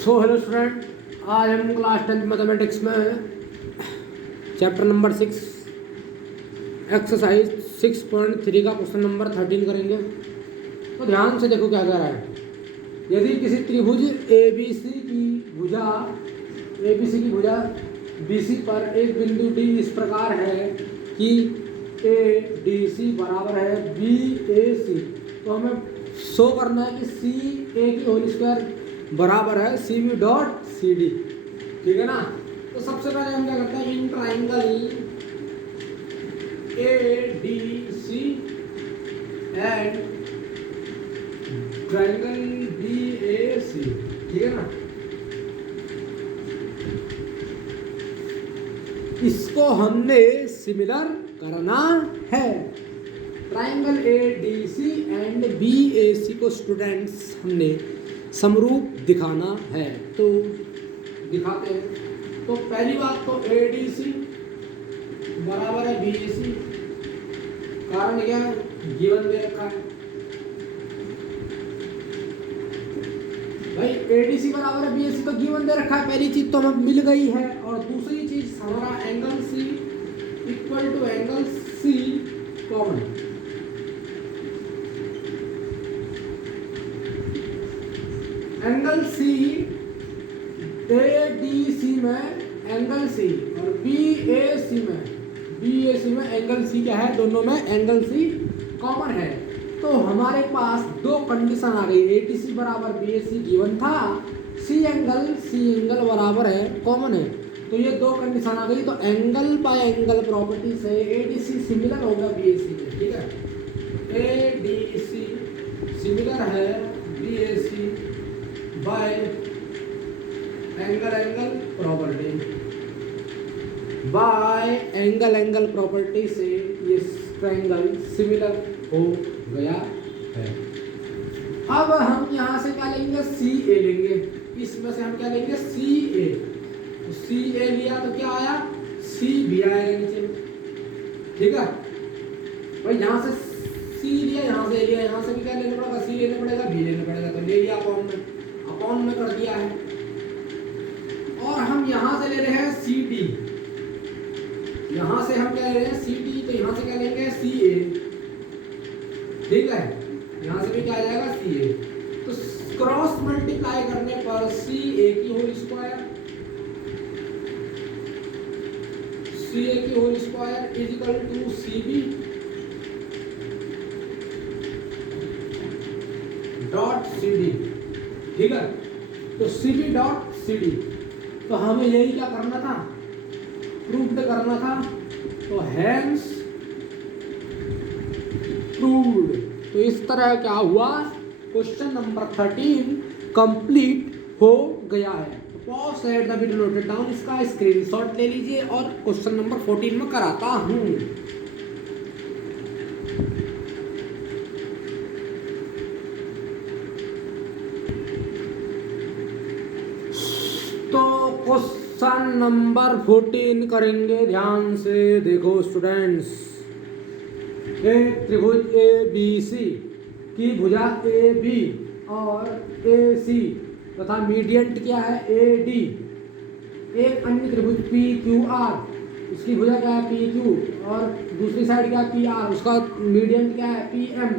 So hello student, आज हम class 10 mathematics में चैप्टर नंबर 6 एक्सरसाइज 6.3 का क्वेश्चन नंबर 13 करेंगे। तो ध्यान से देखो क्या कह रहा है। यदि किसी त्रिभुज ABC की भुजा BC पर एक बिंदु D इस प्रकार है कि ADC बराबर है BAC, तो हमें शो करना है कि CA की होल स्क्वायर बराबर है CB डॉट CD। ठीक है ना। तो सबसे पहले हम क्या करते हैं, in triangle ADC and triangle BAC, ठीक है ना, इसको हमने सिमिलर करना है। ट्राइंगल ADC एंड BAC को स्टूडेंट्स हमने समरूप दिखाना है, तो दिखाते हैं। तो पहली बात तो ADC बराबर है BAC, कारण क्या है, गिवन दे रखा है भाई। ADC बराबर है BAC तो गिवन दे रखा है, पहली चीज तो हमें मिल गई है। और दूसरी चीज हमारा angle C equal to angle C common. Angle C ADC में एंगल C और BAC में एंगल C क्या है, दोनों में एंगल C कॉमन है। तो हमारे पास दो कंडीशन आ गई, ADC बराबर BAC गिवन था, C एंगल बराबर है कॉमन है, तो ये दो कंडीशन आ गई। तो एंगल बाय एंगल प्रॉपर्टी से ADC सिमिलर होगा BAC में, ठीक है। ADC सिमिलर है BAC बाय एंगल प्रॉपर्टी से ये ट्रायंगल सिमिलर हो गया है। अब हम यहाँ से क्या लेंगे, CA लेंगे। इसमें से हम क्या लेंगे, CA। तो CA लिया तो क्या आया, CB आएगा नीचे, ठीक है भाई। यहाँ से C लिया, यहाँ से लिया, यहाँ से भी क्या लेना पड़ेगा, C लेना पड़ेगा, B लेना पड़ेगा, तो ले लिया अपॉन में कर दिया है। और हम यहाँ से ले रहे हैं CD, यहाँ से हम क्या ले रहे हैं CD, तो यहाँ से क्या लेंगे CA, ठीक है। यहाँ से भी क्या आ जाएगा CA, तो क्रॉस मल्टीप्लाई करने पर CA की whole square is equal to CB dot CD, ठीक है। तो CB डॉट CD, तो हमें यही क्या करना था, प्रूव्ड करना था। तो हैंस प्रूव्ड। तो इस तरह क्या हुआ, क्वेश्चन नंबर 13 कंप्लीट हो गया है। Pause at the video, noted down, इसका स्क्रीनशॉट ले लीजिए और क्वेश्चन नंबर 14 में कराता हूं। तो क्वेश्चन नंबर 14 करेंगे, ध्यान से देखो स्टूडेंट्स। एक त्रिभुज ABC की भुजा AB और AC तथा मीडियंट क्या है AD। एक अन्य त्रिभुज PQR, इसकी भुजा क्या है PQ और दूसरी साइड क्या है PR, उसका मीडियंट क्या है PM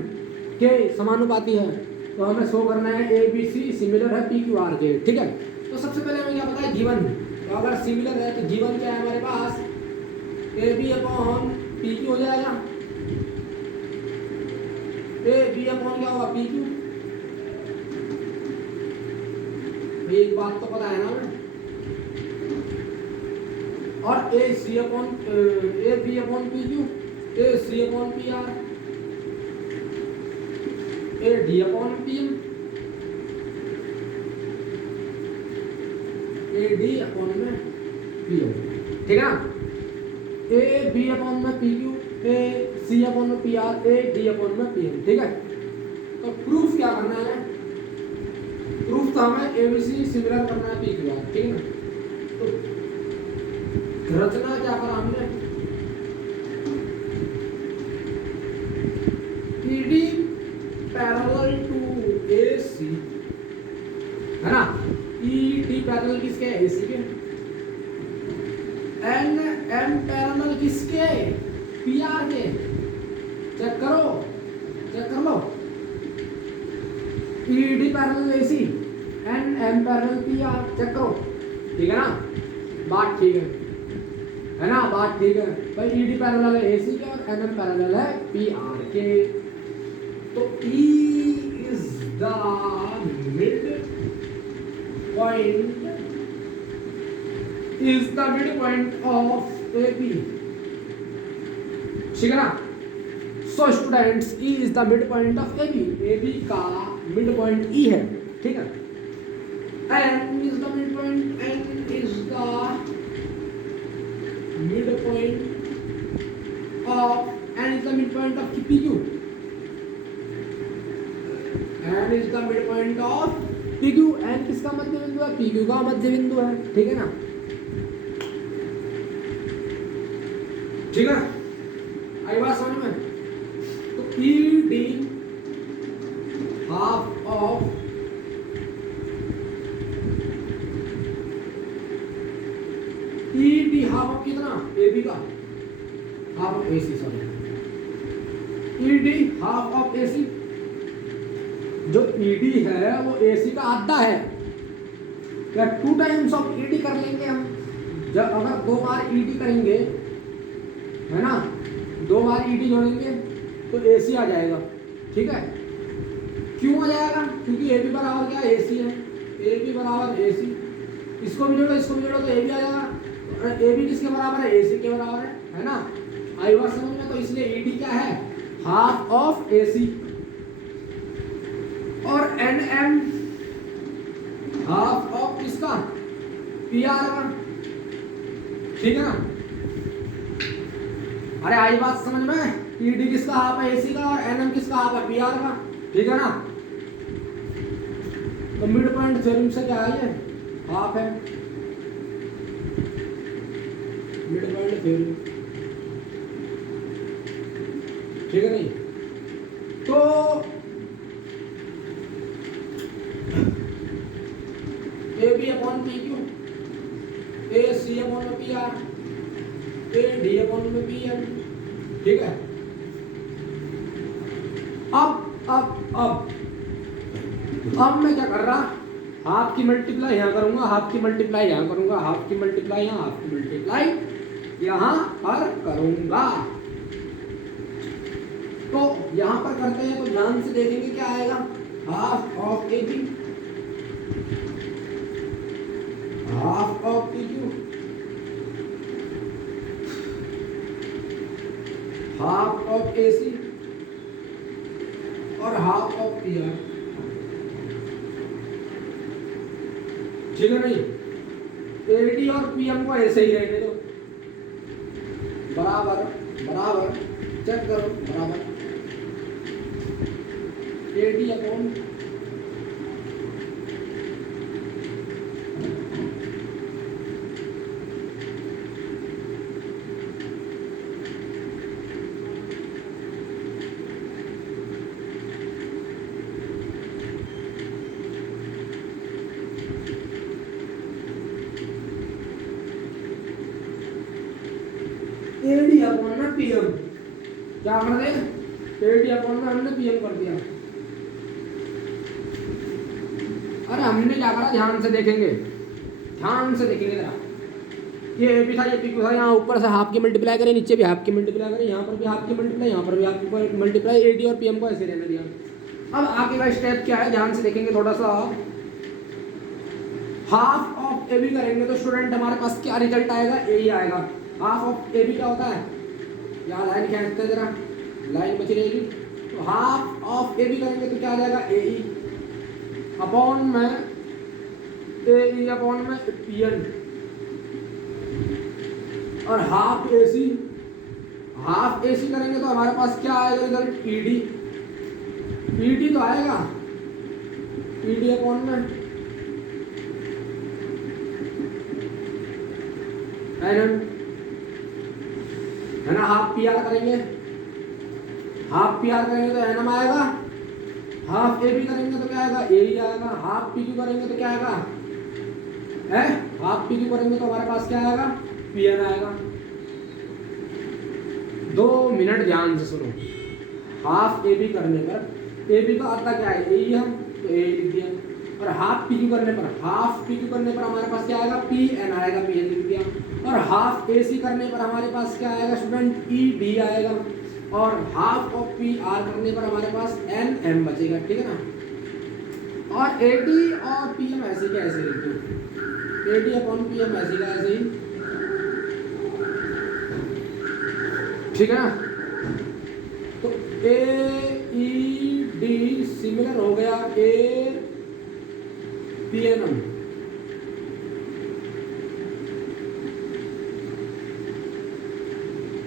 के समानुपाती है। तो हमें शो करना है ABC सिमिलर है PQR के, ठीक है। तो सबसे पहले हमें क्या पता है, गिवन। तो अगर सिमिलर है तो गिवन क्या है हमारे पास, AB अपॉन PQ हो जाएगा। AB अपॉन क्या होगा PQ, एक बात तो पता है ना हमें। और AB upon PQ, AC upon PR, AD upon PM, AD upon में PM, ठीक है ना। AB अपॉन में PQ, AC अपॉन में PR, AD अपॉन में PM, ठीक है। तो प्रूफ क्या करना है, प्रूफ तो हमें ABC सिमिलर करना है PQR, ठीक है ना। तो रचना क्या करा हमने, PD पैरेलल टू AC, है ना। ई डी पैरेलल किसके, एसी के। एन एम पैरेलल किसके, पी आर के। चेक करो, चेक कर लो। E D parallel AC, N M parallel P R, check करो। ठीक है ना, बात ठीक है ना, बात ठीक है भाई। ई डी पैरेलल है एसी के और एन एम पैरेलल है पी आर के। तो E is the mid point, is the midpoint of AB. ठीक है ना। So students, E is the midpoint of AB. AB का midpoint E है, ठीक है। N is the midpoint, N is the midpoint of, N is the midpoint of PQ. N is the midpoint of PQ. N किसका मध्य बिंदु है, PQ का मध्य बिंदु है, ठीक है ना। ठीक है, आई बात समझ में। तो E D half of E D half of कितना, ए बी का half of A C, sorry E D half of A C. जो ई डी है वो ए सी का आधा है, या 2 टाइम्स ऑफ ई डी कर लेंगे हम। जब अगर 2 बार ई डी करेंगे है ना, 2 बार ई डी जोड़ेंगे तो ए सी आ जाएगा, ठीक है। क्यों आ जाएगा, क्योंकि ए बी बराबर क्या है, ए सी है। ए बी बराबर ए सी, इसको भी जोड़ो इसको भी जोड़ो तो ए बी आ जाएगा। ए बी किसके बराबर है, ए सी के बराबर है ना। आई बात समझ में। तो इसलिए ई डी क्या है, हाफ ऑफ ए सी। और एन एम हाफ ऑफ किसका, पी आर का, ठीक है ना। अरे आई बात समझ में। ई डी किसका हाफ है, एसी का, और एन एम किसका हाफ है, पी आर का, ठीक है ना। तो मिड पॉइंट थ्योरम से क्या है, ये हाफ है मिड पॉइंट थ्योरम, ठीक है नहीं। तो A B upon P Q, A C upon में P R, A D upon में पी एम, ठीक है। अब मैं क्या कर रहा, हाफ की मल्टीप्लाई यहाँ करूंगा, हाफ की मल्टीप्लाई यहाँ करूंगा, हाफ की मल्टीप्लाई यहाँ, हाफ की मल्टीप्लाई यहाँ पर करूंगा। तो यहाँ पर करते हैं तो ध्यान से देखेंगे क्या आएगा, half of A B half of P Q half of A C और हाफ ऑफ पी आर, ठीक है नहीं। ए डी और पी एम को ऐसे ही रहने दो, बराबर बराबर, चेक करो बराबर A D upon AD upon में पीएम, क्या कर दे, एडी अपॉन में हमने पीएम कर दिया। अरे हमने क्या करा, ध्यान से देखेंगे, ध्यान से देखेंगे जरा। ये ए भी था, ये पी था, यहाँ ऊपर से हाफ की मल्टीप्लाई करें, नीचे भी हाफ की मल्टीप्लाई करें, यहाँ पर भी हाफ की मल्टीप्लाई, यहाँ पर भी हाफ की मल्टीप्लाई, एडी और पीएम को ऐसे रहने दिया। अब आगे का स्टेप क्या है, ध्यान से देखेंगे थोड़ा सा। हाफ ऑफ ए बी करेंगे तो स्टूडेंट हमारे पास क्या रिजल्ट आएगा, ए ही आएगा। हाफ ऑफ ए बी क्या होता है, यहाँ लाइन खींचते हैं जरा, लाइन बची रहेगी। तो हाफ ऑफ ए बी करेंगे तो क्या आ जाएगा, ए ई अपॉन में ए ई अपॉन में पी एन, और हाफ ए सी करेंगे तो हमारे पास क्या आएगा result, E D. E D तो आएगा ई डी अपॉन में एन, है ना। हाफ पी आर करेंगे, हाफ पी आर करेंगे तो एन आएगा, हाफ ए बी करेंगे तो क्या आएगा, ए ही आएगा, हाफ पी क्यू करेंगे तो क्या आएगा, है, हाफ पी क्यू करेंगे तो हमारे पास क्या आएगा, पी एन आएगा। 2 मिनट ध्यान से सुनो। हाफ ए बी करने पर ए बी का आता क्या है, ए हम तो ए लिख दिया, और हाफ पी क्यू करने पर हमारे पास क्या आएगा, पी एन आएगा, पी एन लिख दिया। और हाफ ए सी करने पर हमारे पास क्या आएगा स्टूडेंट, ई डी आएगा। और हाफ ऑफ पी आर करने पर हमारे पास एन एम बचेगा, ठीक है ना। और ए डी और पी एम ऐसे क्या ऐसे लिख दो, A D upon P M ऐसे का ऐसे ही, ठीक है ना। तो ए ई डी सिमिलर हो गया ए पी एन एम,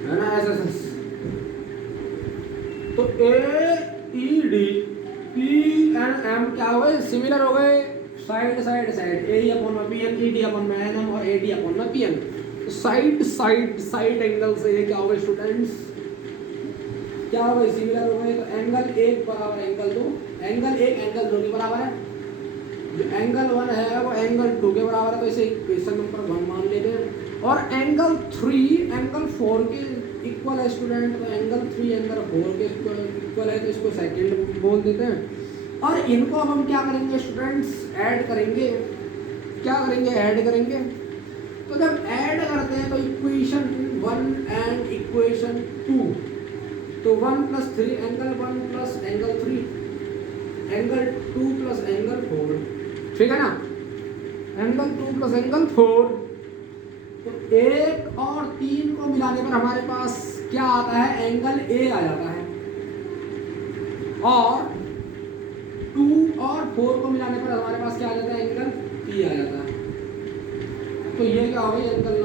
है ना, एस एस एस। तो A E D P N M क्या हो गए, सिमिलर हो गए, side side side, A upon में P N, E D upon में एन एम और ए डी अपॉन में P N. Side side side angle से ये क्या हो गए स्टूडेंट्स, क्या हो गए, सिमिलर हो गए। तो एंगल एक बराबर एंगल दो, एंगल एक एंगल दो के बराबर है, जो एंगल 1 है वो एंगल 2 के बराबर है, तो इसे इक्वेशन नंबर 1 मान लेते हैं। और एंगल 3 एंगल 4 के इक्वल है स्टूडेंट, तो एंगल 3 एंगल 4 के इक्वल है, तो इसको सेकंड बोल देते हैं। और इनको अब हम क्या करेंगे स्टूडेंट्स, ऐड करेंगे, क्या करेंगे, ऐड करेंगे। तो जब ऐड करते हैं तो इक्वेशन 1 एंड इक्वेशन 2, तो 1 + 3 एंगल 1 + एंगल 3 एंगल 2 + एंगल 4, ठीक है ना, एंगल 2 + एंगल 4। तो 1 और 3 को मिलाने पर हमारे पास क्या आता है, एंगल ए आ जाता है। और 2 और 4 को मिलाने पर हमारे पास क्या आ जाता है, एंगल पी आ जाता है। तो ये क्या हो गई, एंगल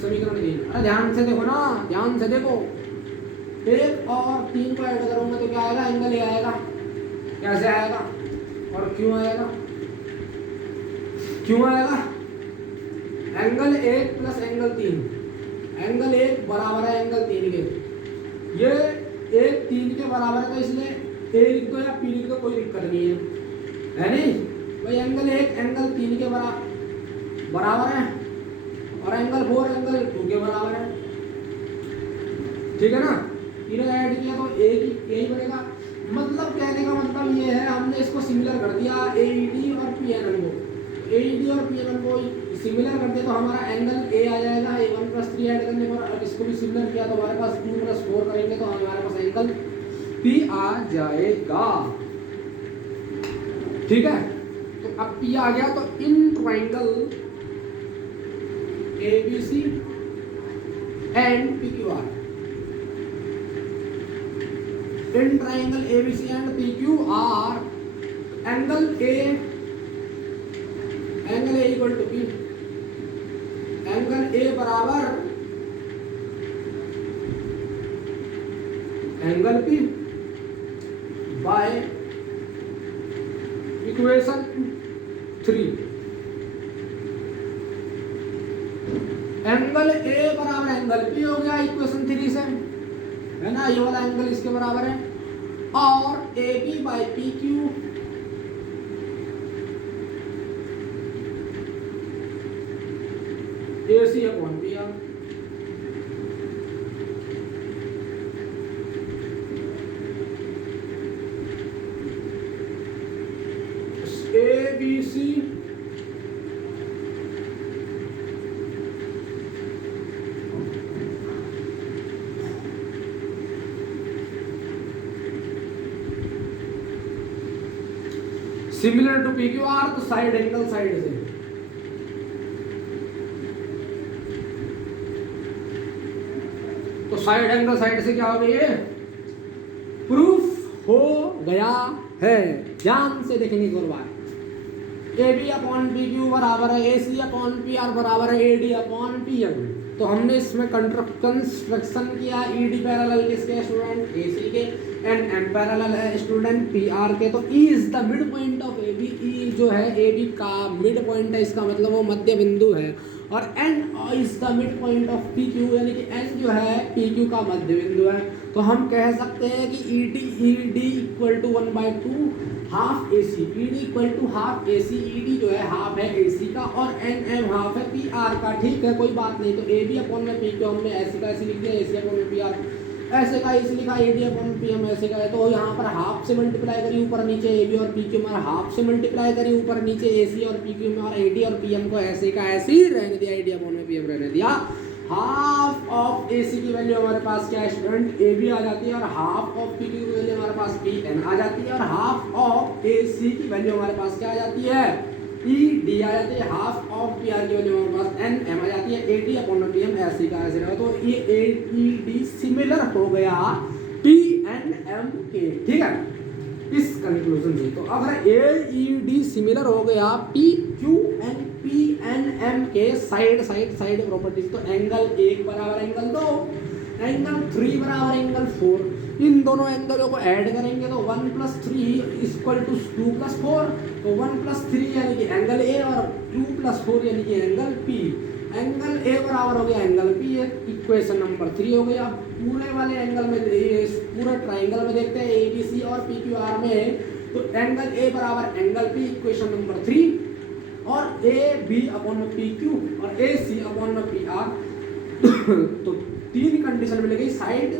समीकरण 3। अरे ध्यान से देखो ना, ध्यान से देखो, 1 और 3 को ऐड करूंगा तो क्या आएगा, एंगल ए आएगा। कैसे आएगा और क्यों आएगा, क्यों आएगा, एंगल 1 + एंगल 3, एंगल 1 बराबर है एंगल 3 के, ये 1 3 के बराबर है, तो इसलिए ए लिख दो या पी लिख दो, कोई दिक्कत नहीं है नहीं भाई। एंगल 1 एंगल 3 के बराबर है, और एंगल 4 एंगल 2 के बराबर है, ठीक है ना। तीनों ऐड किया तो एक ही यही बनेगा। मतलब कहने का मतलब ये है, हमने इसको सिमिलर कर दिया एईडी और पीएनएम को, एईडी और पीएनएम को सिमिलर कर दिया तो हमारा एंगल ए आ जाएगा। A1 + 3 ऐड करने पर अब इसको भी सिमिलर किया तो हमारे पास 2 + 4 करेंगे तो हमारे पास एंगल पी आ जाएगा, ठीक है। तो अब पी आ गया तो in triangle ABC and PQR, in triangle ABC and PQR angle A equal to P, angle A बराबर angle P by equation 3। Angle A बराबर एंगल P हो गया इक्वेशन 3 से, है ना, ये वाला एंगल इसके बराबर है। और AB by PQ AC upon PR, ABC similar to PQR, तो साइड एंगल साइड से, तो साइड एंगल साइड से क्या हो गई है, प्रूफ हो गया है। ध्यान से देखने को बात, AB अपॉन PQ बराबर है AC अपॉन PR बराबर है AD अपॉन PM। तो हमने इसमें कंस्ट्रक्शन किया, ED पैरेलल किसके स्टूडेंट, AC के, एंड M पैरेलल है स्टूडेंट PR के। तो E is the mid point of AB, E जो है AB का मिड पॉइंट है, इसका मतलब वो मध्य बिंदु है। और N is the mid point of PQ, यानी कि N जो है PQ का मध्य बिंदु है। तो हम कह सकते हैं कि ED equal to 1/2 half A C, E D equal to half A C, E D जो है हाफ है ए सी का और एन एम हाफ है पी आर का। ठीक है, कोई बात नहीं। तो ए बी अपॉन में पी क्यू हमने ऐसे का ऐसे लिख दिया, ए सी अपॉन में पी आर ऐसे का ऐसे लिखा, A D upon P M ऐसे का है। तो यहाँ पर हाफ से मल्टीप्लाई करिए ऊपर नीचे ए बी और पी क्यू में, हाफ से मल्टीप्लाई करिए ऊपर नीचे ए सी और पी क्यू में, और ए डी और पी एम को ऐसे का ऐसे ही रहने दिया, ए डी अपॉन में पी एम रहने दिया। हाफ ऑफ ए सी की वैल्यू हमारे पास क्या है स्टूडेंट, ए बी आ जाती है, और हाफ ऑफ पी क्यू की वैल्यू हमारे पास पी एन आ जाती है, और हाफ ऑफ ए सी की वैल्यू हमारे पास क्या आ जाती है, ई डी आ जाती है, हाफ ऑफ पी आर की वैल्यू हमारे पास एन एम आ जाती है, A D upon P M ऐसे का ऐसे रहेगा। तो ये ए ई डी सिमिलर हो गया पी एन एम के। ठीक है, इस कंक्लूजन से तो अगर ए ई डी सिमिलर हो गया P Q N P N M के साइड साइड साइड प्रॉपर्टीज, तो एंगल 1 बराबर एंगल 2, एंगल 3 बराबर एंगल 4, इन दोनों एंगलों को ऐड करेंगे तो 1 + 3 इक्वल टू 2 + 4, तो 1 + 3 यानी कि एंगल ए और 2 + 4 यानी कि एंगल पी। एंगल ए बराबर हो गया एंगल पी, इक्वेशन नंबर 3 हो गया। पूरे वाले एंगल में पूरे ट्राइंगल में देखते हैं ए बी सी और पी क्यू आर में, तो एंगल ए बराबर एंगल पी इक्वेशन नंबर 3, और A B upon P Q और A C upon P R. तो 3 कंडीशन मिल गई साइड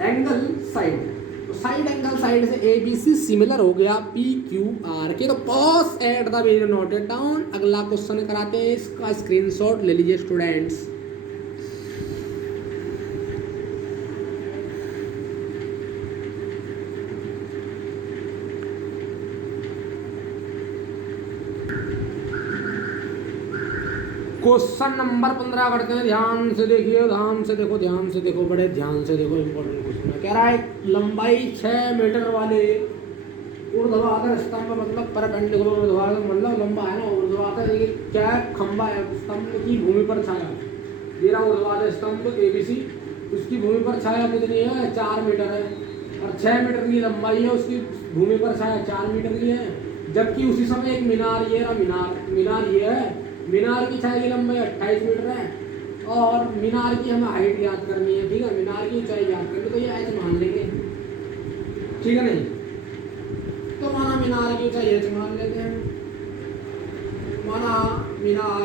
एंगल साइड, तो साइड एंगल साइड से ए बी सी सिमिलर हो गया पी क्यू आर के। तो pause at the video, note it down. अगला क्वेश्चन कराते हैं, इसका स्क्रीनशॉट ले लीजिए स्टूडेंट्स। क्वेश्चन नंबर 15 करते हैं, ध्यान से देखिए, ध्यान से देखो, ध्यान से देखो, बड़े ध्यान से देखो। इंपॉर्टेंट क्वेश्चन है, कह रहा है लंबाई 6 मीटर वाले ऊर्ध्वाधर स्तंभ, मतलब परपेंडिकुलर ऊर्ध्वाधर मतलब लंबा है ना, ऊर्ध्वाधर ये क्या है, खंबा है, स्तंभ की भूमि पर छाया तेरा ऊर्ध्वाधर स्तंभ एबीसी, उसकी भूमि पर छाया कितनी है, 4 मीटर है, और 6 मीटर की लंबाई है, उसकी भूमि पर छाया 4 मीटर की है। जबकि उसी समय एक मीनार, ये रहा मीनार ये है, मीनार की छाया की लंबाई 28 मीटर है, और मीनार की हमें हाइट याद करनी है। ठीक है, मीनार की ऊंचाई याद करनी, तो ये ऐसे मान लेंगे, ठीक है नहीं। तो माना मीनार की ऊंचाई ऐसे मान लेते हैं, माना मीनार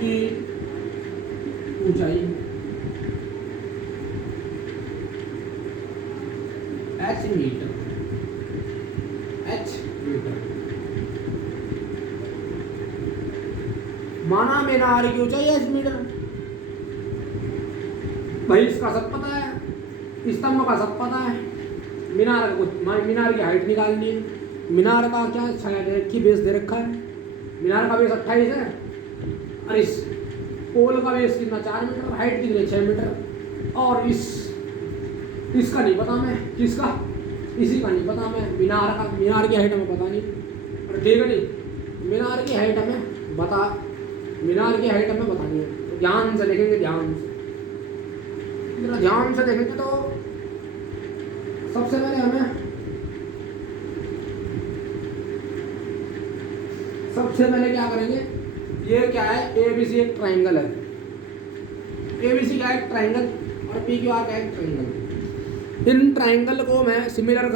की ऊंचाई h मीटर, माना मीनार की ऊंचाई h मीटर। भाई इसका सब पता है, स्तंभ का सब पता है, मीनार का कुछ, मीनार की हाइट निकालनी है। मीनार का क्या छाया की बेस दे रखा है, मीनार का बेस 28 है, और इस पोल का बेस कितना 4 मीटर, हाइट कितनी 6 मीटर। और इसका नहीं पता मैं, किसका, इसी का नहीं पता मैं, मीनार की हाइट हमें पता नहीं, और ठीक है नहीं, मीनार की हाइट हमें बतानी है। तो ध्यान से देखेंगे, ध्यान से जरा ध्यान से देखेंगे, तो सबसे पहले क्या करेंगे, ये क्या है, एबीसी एक ट्राइंगल है, एबीसी का एक ट्राइंगल और पी क्यू आर का एक ट्राइंगल। इन ट्राइंगल को मैं सिमिलर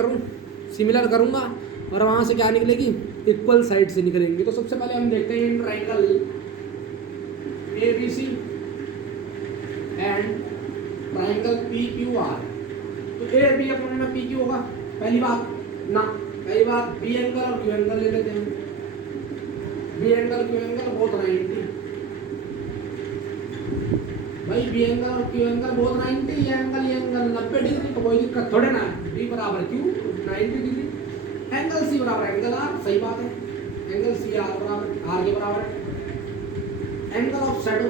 करूंगा, और वहां से क्या निकलेगी, इक्वल साइड से निकलेंगे। तो सबसे पहले हम देखते हैं in triangle ABC and triangle P Q R. तो ए बी अपॉन में पी क्यू होगा, पहली बात, बी एंगल और क्यू एंगल ले लेते हैं। B angle Q angle both 90, भाई बी एंगल और क्यू एंगल बोथ 90, ये एंगल 90 डिग्री, तो कोई दिक्कत थोड़े ना है। बी बराबर क्यू 90 डिग्री, एंगल सी बराबर एंगल आर, सही बात है, एंगल सी आर बराबर आर के बराबर है। एंगल ऑफ शैडो,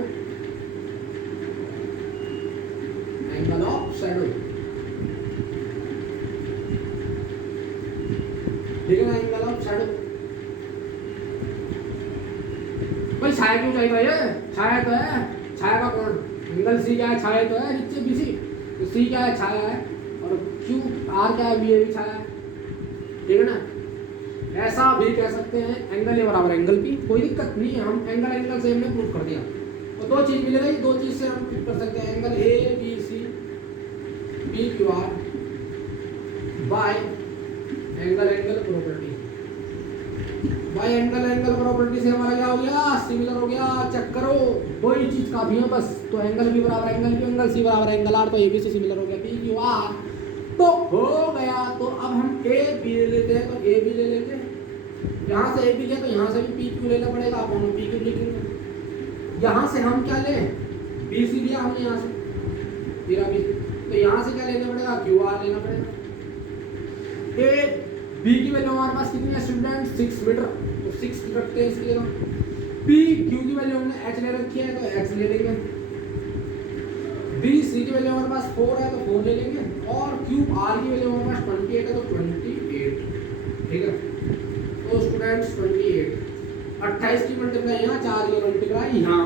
ठीक है ना, एंगल ऑफ शैडो। भाई छाया क्यों चाहिए भाई, छाया तो है, छाया का कोण एंगल सी क्या है, छाया तो है नीचे बीसी, तो सी क्या है, छाया है, और क्यू आर क्या है, बी भी छाया है, ठीक है ना। ऐसा भी कह सकते हैं एंगल ए बराबर एंगल पी, कोई दिक्कत नहीं है, हम एंगल से हमने प्रूव कर दिया। तो दो चीज मिलेगा, दो चीज से हम प्रूव कर सकते हैं, angle A B C B Q R by angle angle property. भाई एंगल एंगल प्रॉपर्टी से हमारा क्या हो गया, सिमिलर हो गया। चेक करो, दो ही चीज काफी है बस। तो एंगल बी बराबर एंगल क्यू, एंगल सी बराबर एंगल आर, तो ए बी से सिमिलर हो गया पी क्यू आर। तो हो गया। तो अब हम ए बी ले लेते हैं, तो ए बी ले लेंगे। यहाँ से ए बी लिया तो यहाँ से भी पी क्यू लेना पड़ेगा, आप हम पी क्यू लिखेंगे। यहाँ से हम क्या लें, बी सी लिया हमने यहाँ से, फिर अभी तो यहाँ से क्या लेना पड़ेगा, क्यू आर लेना पड़ेगा। ए बी की वैल्यू हमारे पास कितनी है स्टूडेंट, 6 मीटर, तो 6 रखते हैं इसके लिए। पी क्यू की वैल्यू हमने एच ले रखी है, तो एच ले लेंगे। बी सी की वैल्यू हमारे पास 4 है, तो 4 ले लेंगे। और क्यू आर की वैल्यू हमारे पास 28 है, तो 28, ठीक है। तो स्टूडेंट्स 28, 28 की मल्टीप्लाई यहाँ, 4 की मल्टीप्लाई यहाँ,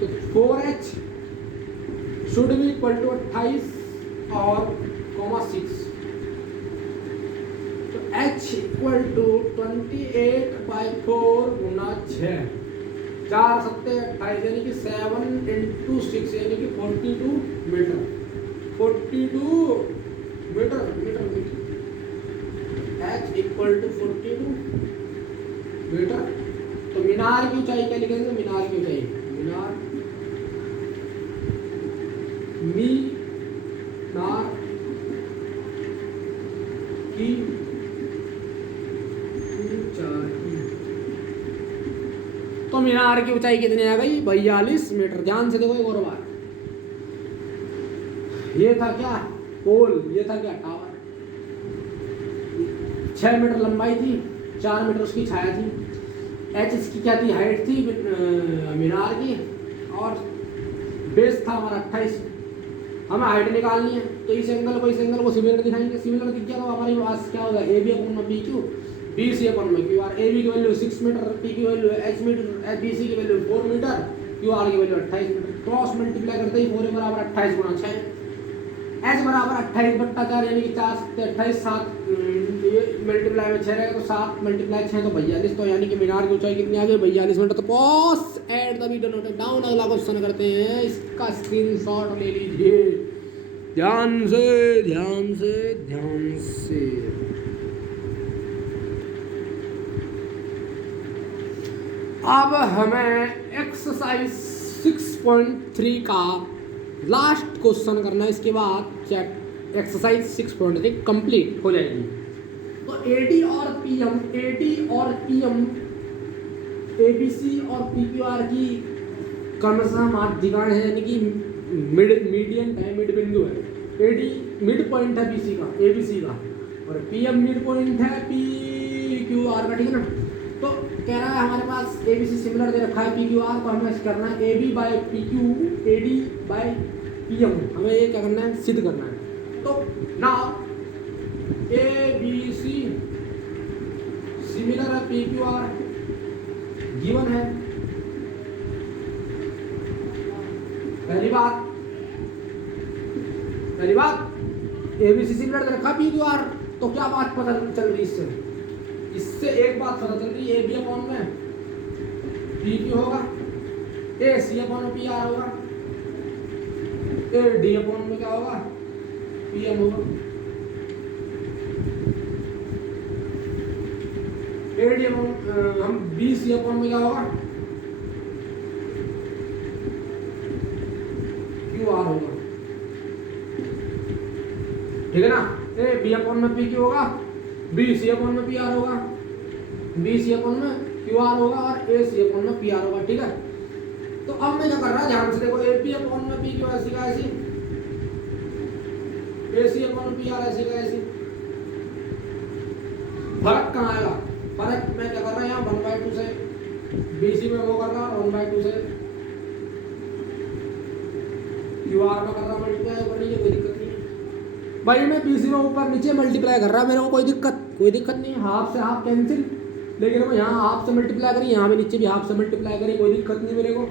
तो 4h should be equal to 28 और कॉमा 6, तो h इक्वल टू 28/4 गुना 6, 4 सत्ते 28 यानी कि 7 इंटू 6 यानी कि 42 meter, 42 meter meter, h equal to 42 meter. तो मीनार की ऊंचाई क्या लिखेंगे, मीनार की ऊंचाई, मीनार की तो मीनार की ऊंचाई कितनी आ गई, 42 मीटर। ध्यान से देखो एक और बार, ये था क्या पोल, ये था क्या टावर। 6 मीटर लंबाई थी, 4 मीटर उसकी छाया थी। एच इसकी क्या थी, हाइट थी मीनार की, और बेस था हमारा 28। हमें हाइट निकालनी है, तो इस एंगल को सिमिलर दिखाएंगे। सिमिलर दिख गया तो हमारे पास क्या होगा, A B upon B Q, B C upon में क्यू आर। ए बी की वैल्यू 6 मीटर, पी की value H meter, B C की वैल्यू 4 मीटर, क्यू आर की वैल्यू 28 मीटर। क्रॉस मल्टीप्लाई करते ही 4 बराबर 28 गुना 6, एच बराबर 28/4 यानी कि 4 से 28, 7 ये मल्टीप्लाई में 6 रहेगा, तो 7 मल्टीप्लाई 6 तो 42, तो यानी कि मीनार की ऊंचाई कितनी आ गई, 42 मीटर। तो pause at the video note down. अगला क्वेश्चन करते हैं, इसका स्क्रीनशॉट ले लीजिए ध्यान से ध्यान से ध्यान से। अब हमें एक्सरसाइज 6.3 का लास्ट क्वेश्चन करना है, इसके बाद चेक एक्सरसाइज 6.3 कंप्लीट हो जाएगी। तो एडी और पीएम, एडी और पीएम, एबीसी और पीक्यूआर की क्रमशः माध्यिकाएं हैं, यानी कि मीडियन है, मिड बिंदु है। एडी मिड पॉइंट है बीसी का, एबीसी का, और पीएम मिड पॉइंट है पीक्यूआर का, ठीक है ना। तो कह रहा है हमारे पास एबीसी सिमिलर दे रखा है पीक्यूआर को, हमें करना है AB by PQ, AD by PM, हमें ये क्या करना है, सिद्ध करना है। तो नाउ एबीसी सिमिलर है पीक्यूआर गिवन है। पहली बात एबीसी सिमिलर दे रखा पीक्यूआर, तो क्या बात पता चल रही इससे एक बात पता चल रही है, ए बी अपॉन में पी क्यू होगा, ए सी अपॉन में पी आर होगा, ए डी अपॉन में क्या होगा, पी एम होगा। ए डी अपॉन हम बी सी अपॉन में क्या होगा, क्यू आर होगा, ठीक है ना। ए बी अपॉन में पी क्यू होगा, बी सी अपॉन में पी आर होगा, बी सी अपॉन में क्यू आर होगा, और ए सी अपॉन में पी आर होगा, ठीक है। तो अब मैं क्या कर रहा है, ध्यान से देखो, ए पी अपॉन में पी क्यू ऐसी का ऐसी, ए सी अपॉन में पी आर ऐसी का ऐसी। फर्क कहाँ आएगा, फर्क मैं क्या कर रहा है यहाँ 1/2 से बी सी में वो कर रहा हूँ, 1/2 से क्यू आर में कर रहा हूँ मल्टीप्लाई, कोई दिक्कत नहीं है भाई। मैं बी सी में ऊपर नीचे मल्टीप्लाई कर रहा मेरे को कोई दिक्कत नहीं है। हाफ से हाफ कैंसिल, लेकिन मैं यहाँ हाफ से मल्टीप्लाई करी, यहाँ भी नीचे भी हाफ से मल्टीप्लाई करी, कोई दिक्कत नहीं मेरे को।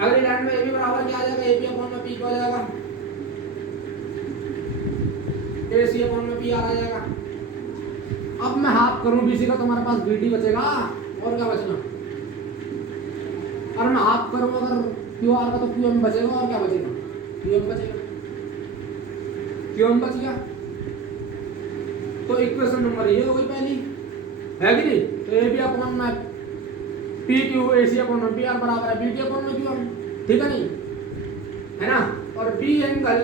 अगली लाइन में ए बी बराबर क्या आ जाएगा, ए बी अपॉन में पी को आ जाएगा, ए सी अपॉन में पी आर आ जाएगा। अब मैं हाफ करूँ बी सी का, तो हमारे पास बी डी बचेगा, और क्या बचना। और मैं हाफ करूँ अगर क्यू आर का, तो क्यू एम बचेगा, और क्या बचेगा, क्यू एम बचेगा, क्यू एम बच गया। तो इक्वेशन नंबर ये हो गई पहली, है कि नहीं? तो ए बी अपॉन में P Q A C upon में पी आर बराबर है बी डी अपॉन में क्यू आर, ठीक है नहीं, है ना? और बी एंगल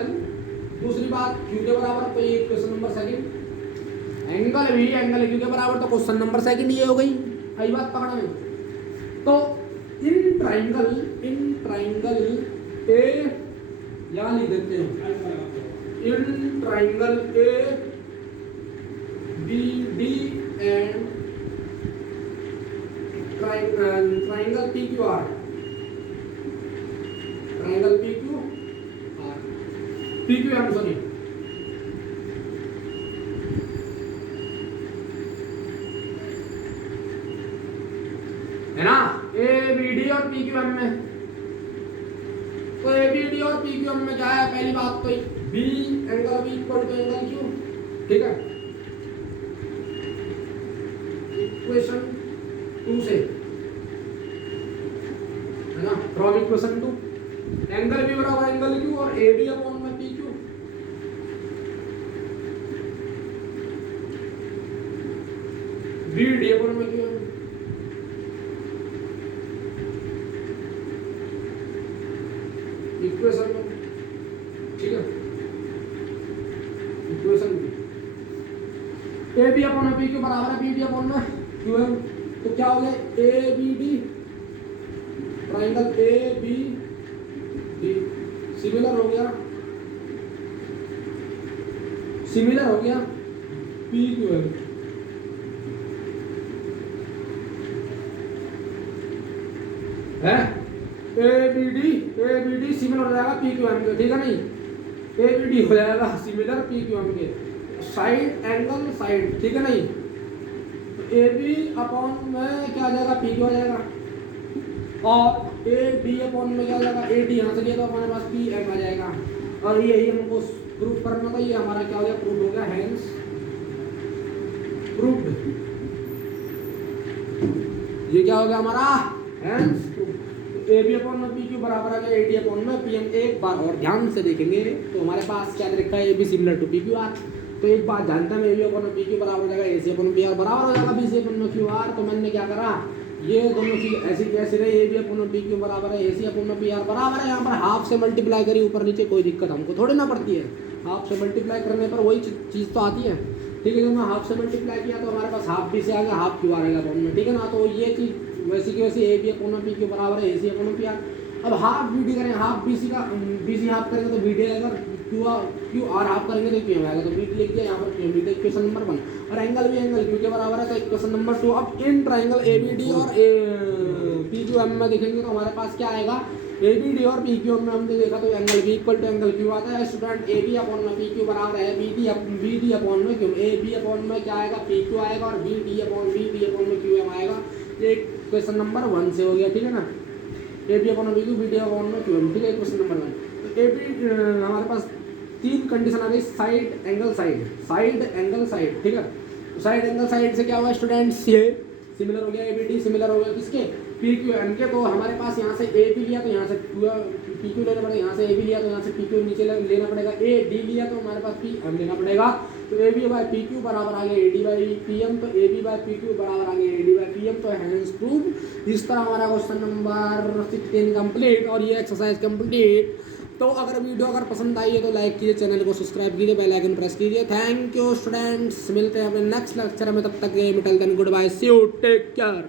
दूसरी बात क्यू के बराबर, तो ये question number second, angle B angle Q के बराबर, तो क्वेश्चन नंबर सेकंड ये हो गई। आई बात पकड़ में? तो इन ट्राइंगल ए यहाँ लिख देते हैं, in triangle A B D and triangle P Q R, triangle P Q R, P Q M sorry, है ना? ए बी डी और पी क्यू एम में, तो ए बी डी और पी क्यू एम में क्या है? पहली बात तो B angle B equal to angle Q, ठीक है? इक्वेशन 2 से, है ना? फ्रॉम इक्वेशन 2 एंगल बी बराबर एंगल क्यू और ए बी अपॉन में P Q, B D upon में क्यू, इक्वेशन में, ठीक है? इक्वेशन ए बी अपॉन में पी क्यू बराबर है बी डी अपॉन में क्यू एम, तो क्या हो गया? A B D triangle A B D similar हो गया, सिमिलर हो गया पी क्यू एम, है? ए बी डी सिमिलर हो जाएगा पी क्यू एम के, ठीक है नहीं? ए बी डी हो जाएगा सिमिलर पी क्यू एम के, साइड एंगल साइड, ठीक है नहीं? तो ए बी अपॉन में क्या आ जाएगा? पी क्यू आ जाएगा, और ए बी अपॉन में क्या आ जाएगा? ए डी यहाँ से लिया तो हमारे पास पी एम आ जाएगा, और यही हमको प्रूफ करना था, ये हमारा क्या हो गया? प्रूफ हो गया, हैंस प्रूफ्ड। ये क्या हो गया हमारा? Hence proved. A B upon में पी क्यू बराबर आ गया ए डी अपॉन में पी एम। एक बार और ध्यान से देखेंगे तो हमारे पास क्या लिखा है? A B similar to P Q R, तो एक बात जानते हैं, ए बी अपॉन में पी क्यू बराबर हो जाएगा A C upon P R बराबर हो जाएगा बी सी अपॉन में क्यू आर। तो मैंने क्या करा, ये दोनों चीज ऐसी की ऐसी रही, ए बी अपॉन में पी क्यू बराबर है ए सी अपॉन में पी आर बराबर है, यहाँ पर हाफ से मल्टीप्लाई करी ऊपर नीचे, कोई दिक्कत हमको थोड़ी ना पड़ती है, हाफ से मल्टीप्लाई करने पर वही चीज़ तो आती है, ठीक है? जब मैं हाफ से मल्टीप्लाई किया तो हमारे पास हाफ बी से आ गया, हाफ क्यू आर आएगा अपॉन में, ठीक है ना? तो ये चीज़ वैसी की वैसी ए बी अपॉन में पी क्यू बराबर है ए सी अपॉन में पी आर। अब हाफ बी डी करें, हाफ बी सी का बी सी हाफ करेंगे तो बी डी आएगा, क्यू आर हाफ करेंगे तो क्यू आएगा, तो बी डी लिख दिया यहाँ पर क्यू बी, तो इक्वेशन नंबर 1। और एंगल भी एंगल क्यू के बराबर है, तो इक्वेशन नंबर 2। अब in triangle A B D और पी क्यू एम में देखेंगे तो हमारे पास क्या आएगा? ए बी डी और पी क्यू एम में हमने देखा तो angle B equal to angle Q आता है स्टूडेंट। ए बी अपॉन में पी क्यू बराबर है बी डी अपॉन में क्यू, ए बी अपॉन में क्या आएगा? पी क्यू आएगा, और बी डी अपॉन में क्यू एम आएगा। ये क्वेश्चन नंबर 1 से हो गया, ठीक है ना? ए बी अपॉन में P Q, B D upon में क्यू एम, ठीक है? Question number 1। तो ए बी हमारे पास 3 कंडीशन आ गई, side angle side, side angle side, ठीक है? साइड एंगल साइड से क्या हुआ स्टूडेंट्स? ये सिमिलर हो गया, ए बी डी सिमिलर हो गया किसके? पी क्यू एम के। तो हमारे पास यहाँ से ए बी लिया तो यहाँ से पी क्यू लेना पड़ेगा, यहाँ से ए बी लिया तो यहाँ से पी क्यू नीचे लेना पड़ेगा, ए डी लिया तो हमारे पास पी एम लेना पड़ेगा। तो A B by P Q बराबर आ गया A D by P M, तो A B by P Q बराबर आ गया A D by P M. तो हैंस प्रूफ। इस तरह हमारा क्वेश्चन नंबर 16 कंप्लीट और ये एक्सरसाइज कंप्लीट। तो अगर वीडियो अगर पसंद आई है तो लाइक कीजिए, चैनल को सब्सक्राइब कीजिए, बेल आइकन प्रेस कीजिए। थैंक यू स्टूडेंट्स, मिलते हैं अपने नेक्स्ट लेक्चर में, तब तक until then good bye, see you, take care.